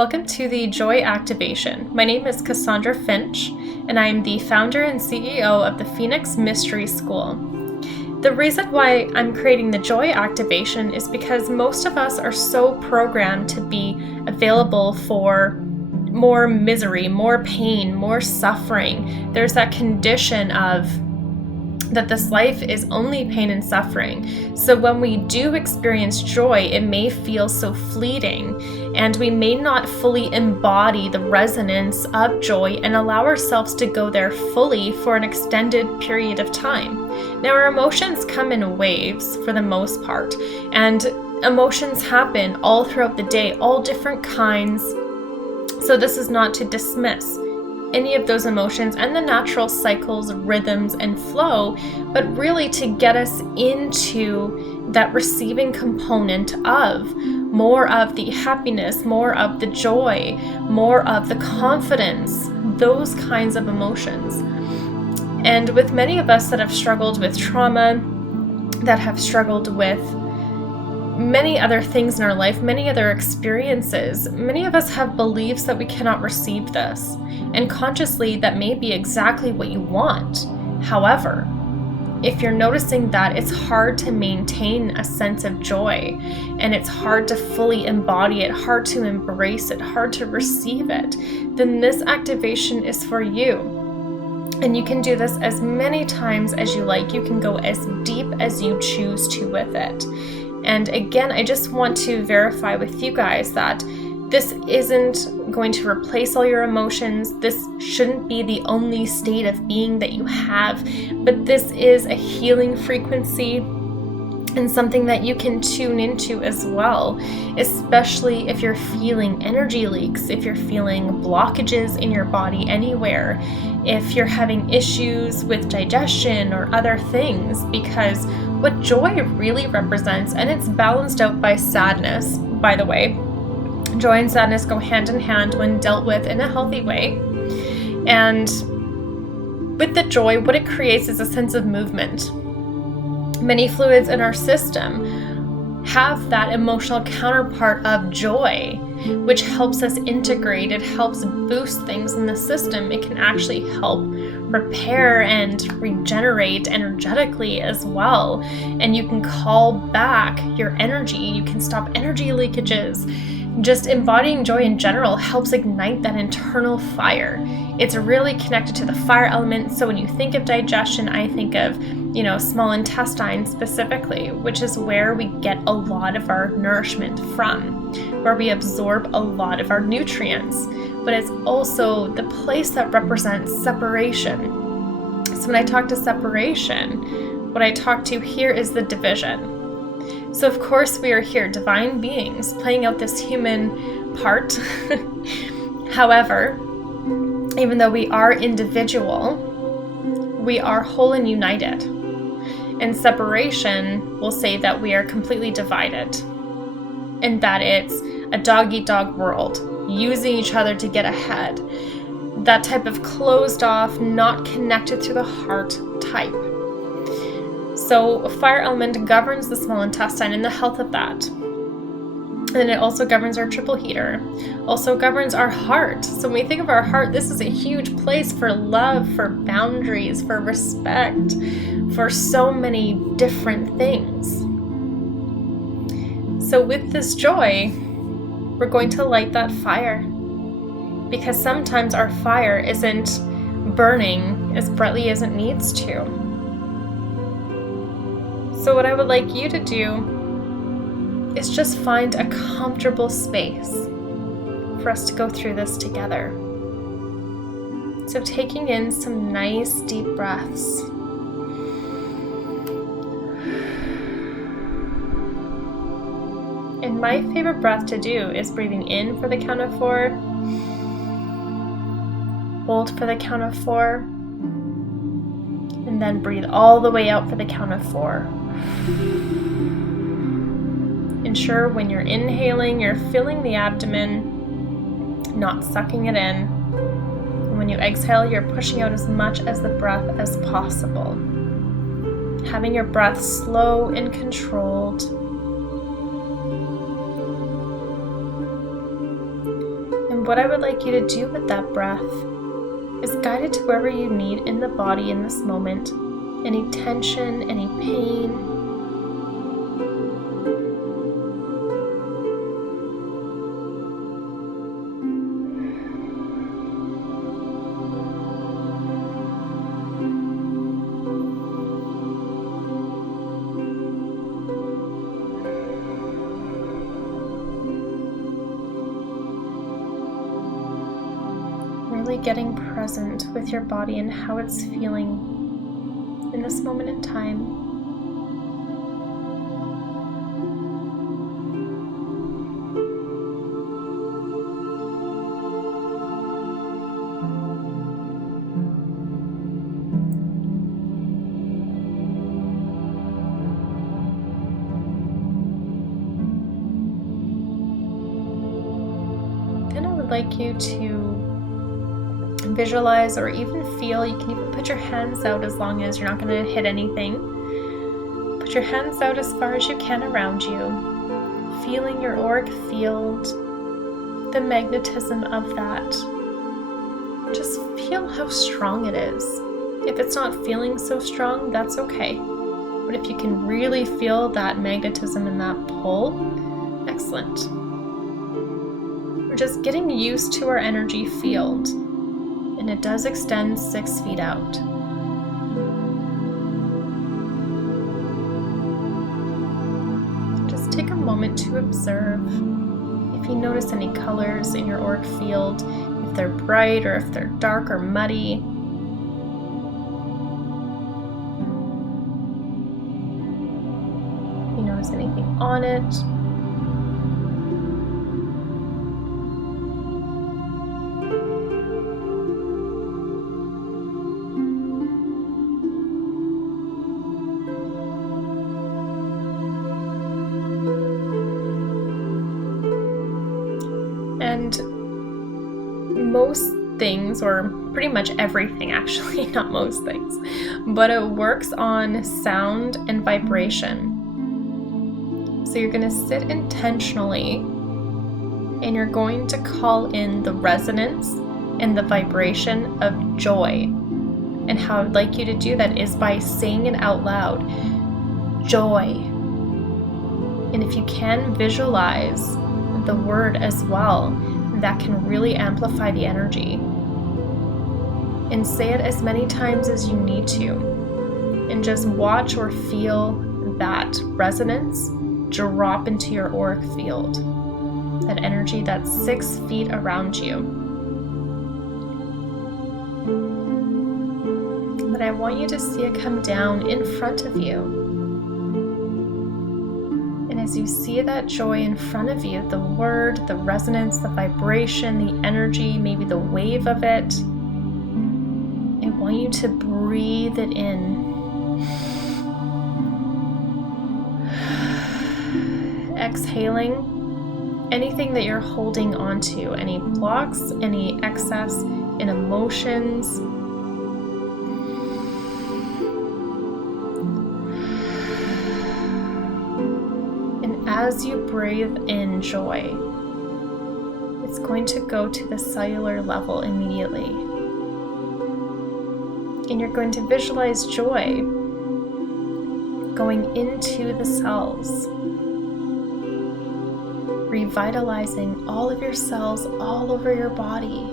Welcome to the Joy Activation. My name is Cassandra Finch, and I am the founder and CEO of the Phoenix Mystery School. The reason why I'm creating the Joy Activation is because most of us are so programmed to be available for more misery, more pain, more suffering. There's that condition of that this life is only pain and suffering. So when we do experience joy, it may feel so fleeting, and we may not fully embody the resonance of joy and allow ourselves to go there fully for an extended period of time. Now, our emotions come in waves for the most part, and emotions happen all throughout the day, all different kinds. So this is not to dismiss any of those emotions and the natural cycles, rhythms, and flow, but really to get us into that receiving component of more of the happiness, more of the joy, more of the confidence, those kinds of emotions. And with many of us that have struggled with trauma, that have struggled with many other things in our life, many other experiences, many of us have beliefs that we cannot receive this. And consciously, that may be exactly what you want. However, if you're noticing that it's hard to maintain a sense of joy, and it's hard to fully embody it, hard to embrace it, hard to receive it, then this activation is for you. And you can do this as many times as you like. You can go as deep as you choose to with it. And again, I just want to verify with you guys that this isn't going to replace all your emotions. This shouldn't be the only state of being that you have, but this is a healing frequency and something that you can tune into as well, especially if you're feeling energy leaks, if you're feeling blockages in your body anywhere, if you're having issues with digestion or other things, because what joy really represents, and it's balanced out by sadness, by the way. Joy and sadness go hand in hand when dealt with in a healthy way. And with the joy, what it creates is a sense of movement. Many fluids in our system have that emotional counterpart of joy, which helps us integrate. It helps boost things in the system. It can actually help repair and regenerate energetically as well. And you can call back your energy. You can stop energy leakages. Just embodying joy in general helps ignite that internal fire. It's really connected to the fire element. So when you think of digestion, I think of, small intestine specifically, which is where we get a lot of our nourishment from, where we absorb a lot of our nutrients. But it's also the place that represents separation. So when I talk to separation, what I talk to here is the division. So of course we are here, divine beings, playing out this human part. However, even though we are individual, we are whole and united. And separation will say that we are completely divided, and that it's a dog-eat-dog world, using each other to get ahead. That type of closed off, not connected to the heart type. So fire element governs the small intestine and the health of that. And it also governs our triple heater, also governs our heart. So when we think of our heart, this is a huge place for love, for boundaries, for respect, for so many different things. So with this joy, we're going to light that fire, because sometimes our fire isn't burning as brightly as it needs to. So what I would like you to do is just find a comfortable space for us to go through this together. So taking in some nice deep breaths. And my favorite breath to do is breathing in for the count of 4, hold for the count of 4, and then breathe all the way out for the count of 4. Ensure when you're inhaling, you're filling the abdomen, not sucking it in. And when you exhale, you're pushing out as much as the breath as possible. Having your breath slow and controlled. what I would like you to do with that breath is guide it to wherever you need in the body in this moment. Any tension, any pain. Really getting present with your body and how it's feeling in this moment in time. Then I would like you to visualize or even feel. You can even put your hands out as long as you're not going to hit anything. Put your hands out as far as you can around you, feeling your auric field, the magnetism of that. Just feel how strong it is. If it's not feeling so strong, that's okay. But if you can really feel that magnetism and that pull, excellent. We're just getting used to our energy field. And it does extend 6 feet out. Just take a moment to observe if you notice any colors in your auric field, if they're bright or if they're dark or muddy. If you notice anything on it. And most things, or pretty much everything actually, not most things, but it works on sound and vibration. So you're going to sit intentionally and you're going to call in the resonance and the vibration of joy. And how I'd like you to do that is by saying it out loud, joy. And if you can visualize the word as well, that can really amplify the energy. And say it as many times as you need to. And just watch or feel that resonance drop into your auric field. That energy that's 6 feet around you. But I want you to see it come down in front of you. As you see that joy in front of you, the word, the resonance, the vibration, the energy, maybe the wave of it, I want you to breathe it in. Exhaling anything that you're holding onto, any blocks, any excess in emotions. As you breathe in joy, it's going to go to the cellular level immediately. And you're going to visualize joy going into the cells, revitalizing all of your cells all over your body,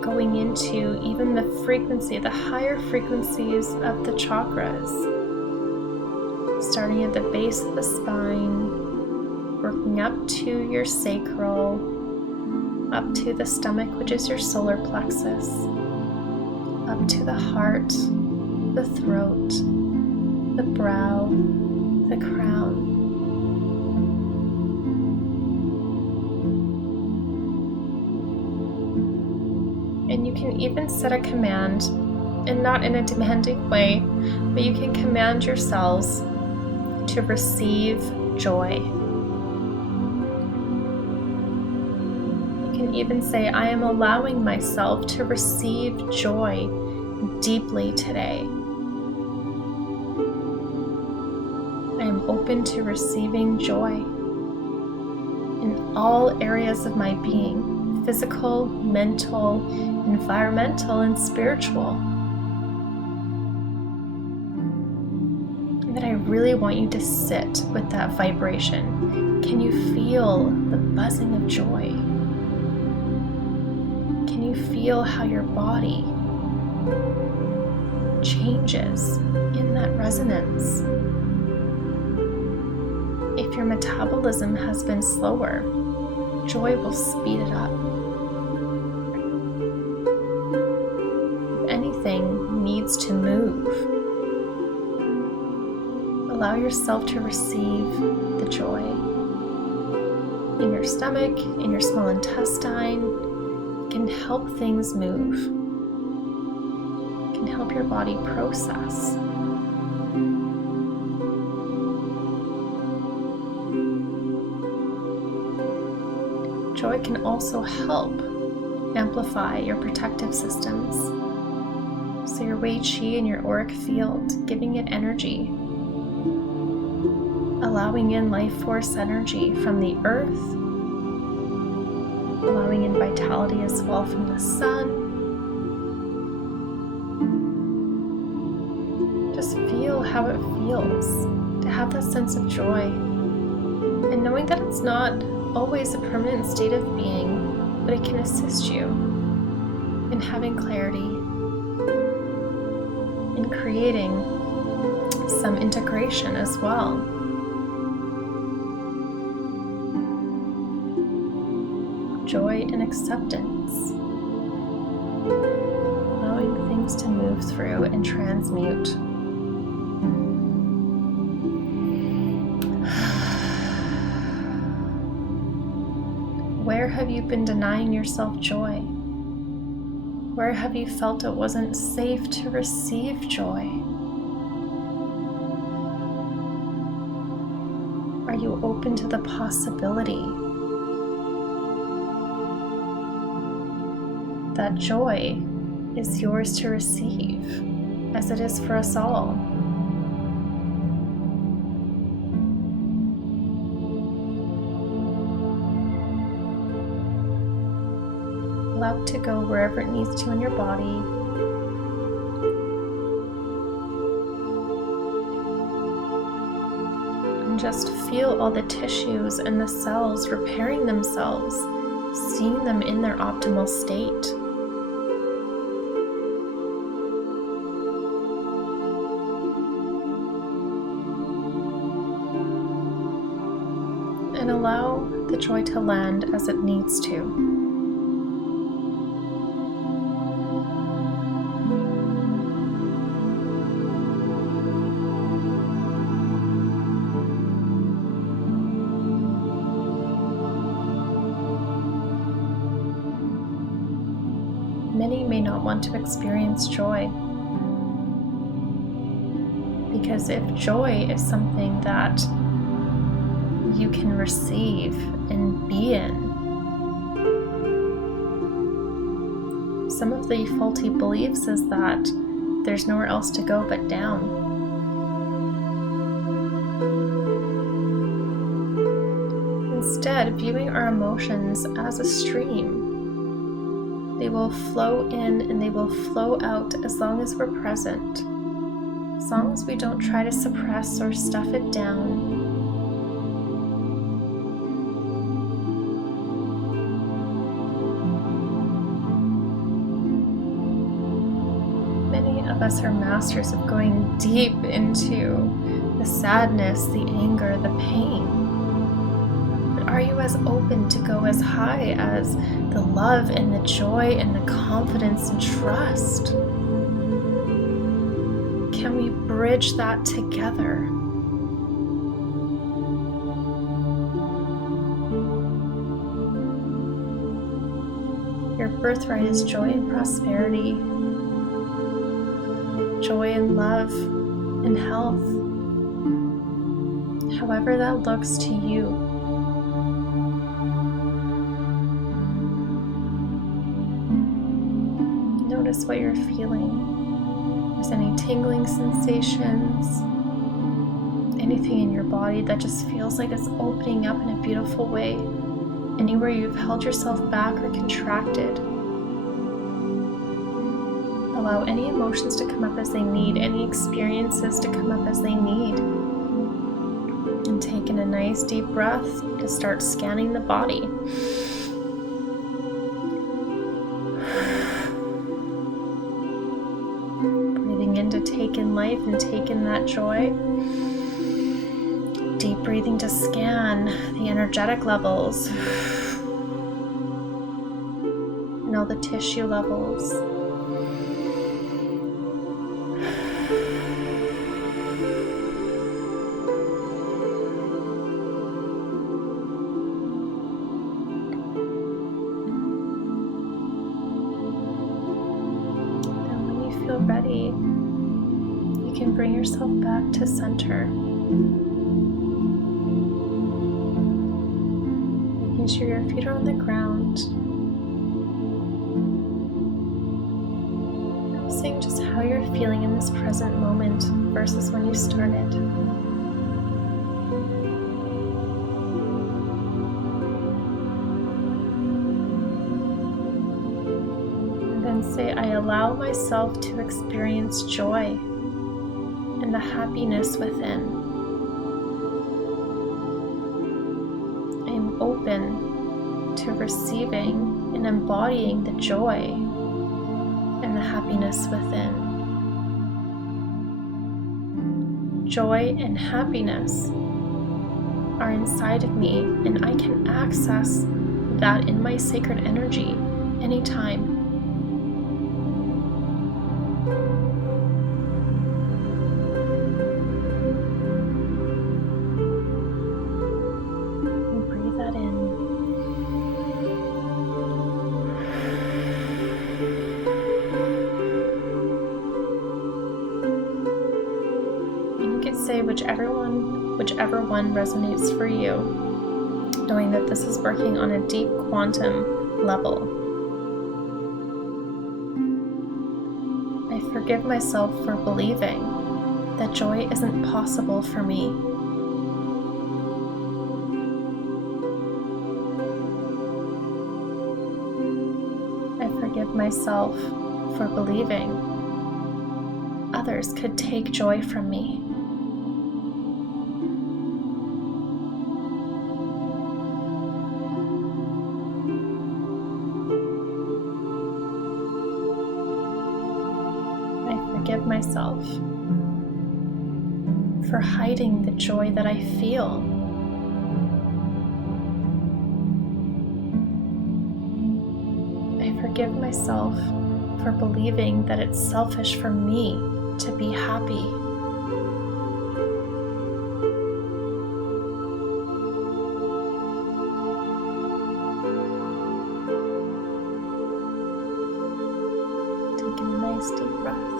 going into even the frequency, the higher frequencies of the chakras. Starting at the base of the spine, working up to your sacral, up to the stomach, which is your solar plexus, up to the heart, the throat, the brow, the crown. And you can even set a command, and not in a demanding way, but you can command your cells to receive joy. You can even say, I am allowing myself to receive joy deeply today. I am open to receiving joy. in all areas of my being, physical, mental, environmental, and spiritual. And that I really want you to sit with that vibration. Can you feel the buzzing of joy? Can you feel how your body changes in that resonance? If your metabolism has been slower, joy will speed it up. If anything needs to move, allow yourself to receive the joy. In your stomach, in your small intestine, can help things move. Can help your body process. Joy can also help amplify your protective systems. So your Wei Qi and your auric field, giving it energy, allowing in life force energy from the earth, allowing in vitality as well from the sun. Just feel how it feels to have that sense of joy, and knowing that it's not always a permanent state of being, but it can assist you in having clarity, in creating some integration as well. Joy and acceptance, allowing things to move through and transmute. Where have you been denying yourself joy? Where have you felt it wasn't safe to receive joy? Are you open to the possibility that joy is yours to receive, as it is for us all? Allow it to go wherever it needs to in your body. And just feel all the tissues and the cells repairing themselves, seeing them in their optimal state. And allow the joy to land as it needs to. Many may not want to experience joy, because if joy is something that you can receive and be in, some of the faulty beliefs is that there's nowhere else to go but down. Instead, viewing our emotions as a stream, they will flow in and they will flow out as long as we're present, as long as we don't try to suppress or stuff it down. Many of us are masters of going deep into the sadness, the anger, the pain. Are you as open to go as high as the love and the joy and the confidence and trust? Can we bridge that together? Your birthright is joy and prosperity, joy and love and health, however that looks to you. Notice what you're feeling. If there's any tingling sensations, anything in your body that just feels like it's opening up in a beautiful way. Anywhere you've held yourself back or contracted. Allow any emotions to come up as they need, any experiences to come up as they need. And take in a nice deep breath to start scanning the body. Breathing in to take in life and take in that joy. Deep breathing to scan the energetic levels and all the tissue levels. And when you feel ready, you can bring yourself back to center. Making sure your feet are on the ground. Noticing just how you're feeling in this present moment versus when you started. And then say, I allow myself to experience joy and the happiness within. Open to receiving and embodying the joy and the happiness within. Joy and happiness are inside of me, and I can access that in my sacred energy anytime. Say whichever one resonates for you, knowing that this is working on a deep quantum level. I forgive myself for believing that joy isn't possible for me. I forgive myself for believing others could take joy from me. Forgive myself for hiding the joy that I feel. I forgive myself for believing that it's selfish for me to be happy. Taking a nice deep breath.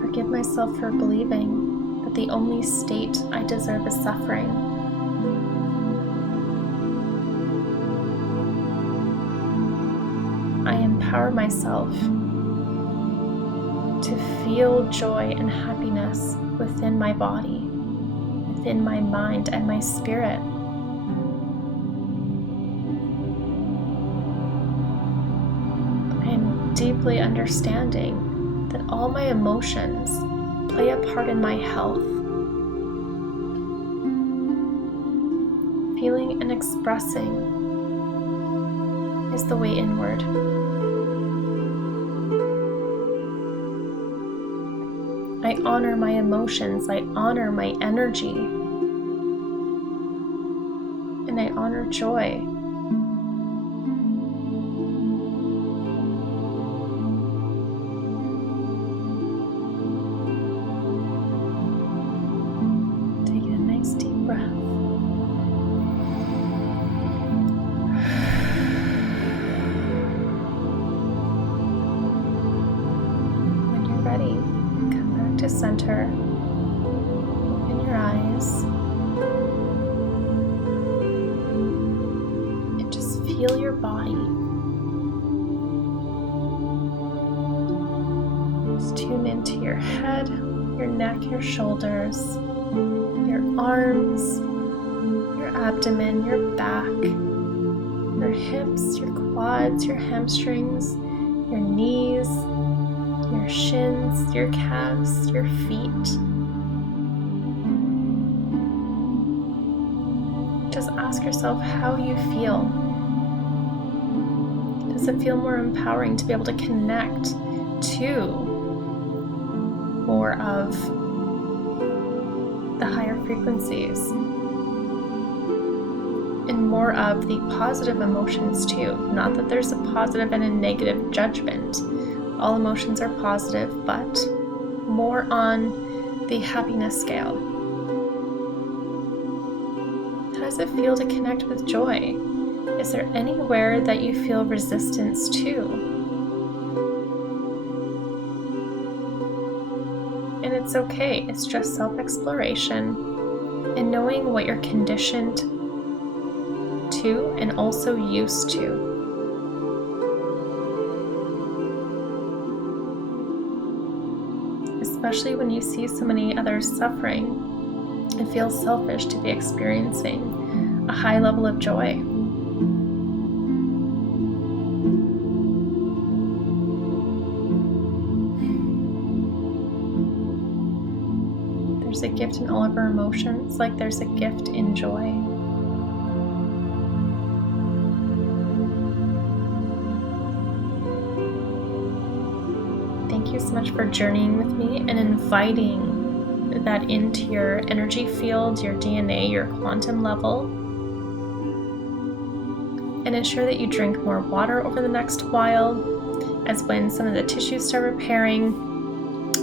Forgive myself for believing that the only state I deserve is suffering. I empower myself to feel joy and happiness within my body, within my mind and my spirit. I am deeply understanding that all my emotions play a part in my health. Feeling and expressing is the way inward. I honor my emotions, I honor my energy, and I honor joy. Center, open your eyes, and just feel your body. tune into your head, your neck, your shoulders, your arms, your abdomen, your back, your hips, your quads, your hamstrings, your knees, your shins, your calves, your feet. Just ask yourself how you feel. Does it feel more empowering to be able to connect to more of the higher frequencies and more of the positive emotions too? Not that there's a positive and a negative judgment. All emotions are positive, but more on the happiness scale. How does it feel to connect with joy? Is there anywhere that you feel resistance to? And it's okay, it's just self-exploration and knowing what you're conditioned to and also used to. Especially when you see so many others suffering, it feels selfish to be experiencing a high level of joy. There's a gift in all of our emotions, like there's a gift in joy. Thank you so much for journeying with me and inviting that into your energy field, your DNA, your quantum level. And ensure that you drink more water over the next while, as when some of the tissues start repairing,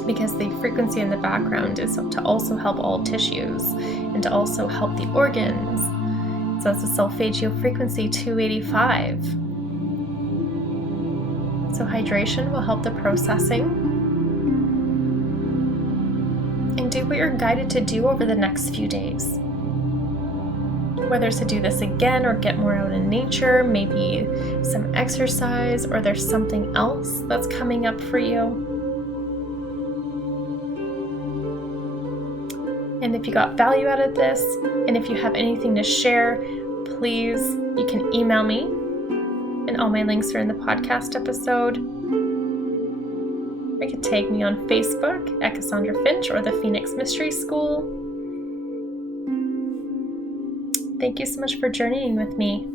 because the frequency in the background is to also help all tissues and to also help the organs. So it's a solfeggio frequency 285. So hydration will help the processing. And do what you're guided to do over the next few days. Whether it's to do this again or get more out in nature, maybe some exercise, or there's something else that's coming up for you. And if you got value out of this, and if you have anything to share, please, you can email me. And all my links are in the podcast episode. You can tag me on Facebook at Cassandra Finch or the Phoenix Mystery School. Thank you so much for journeying with me.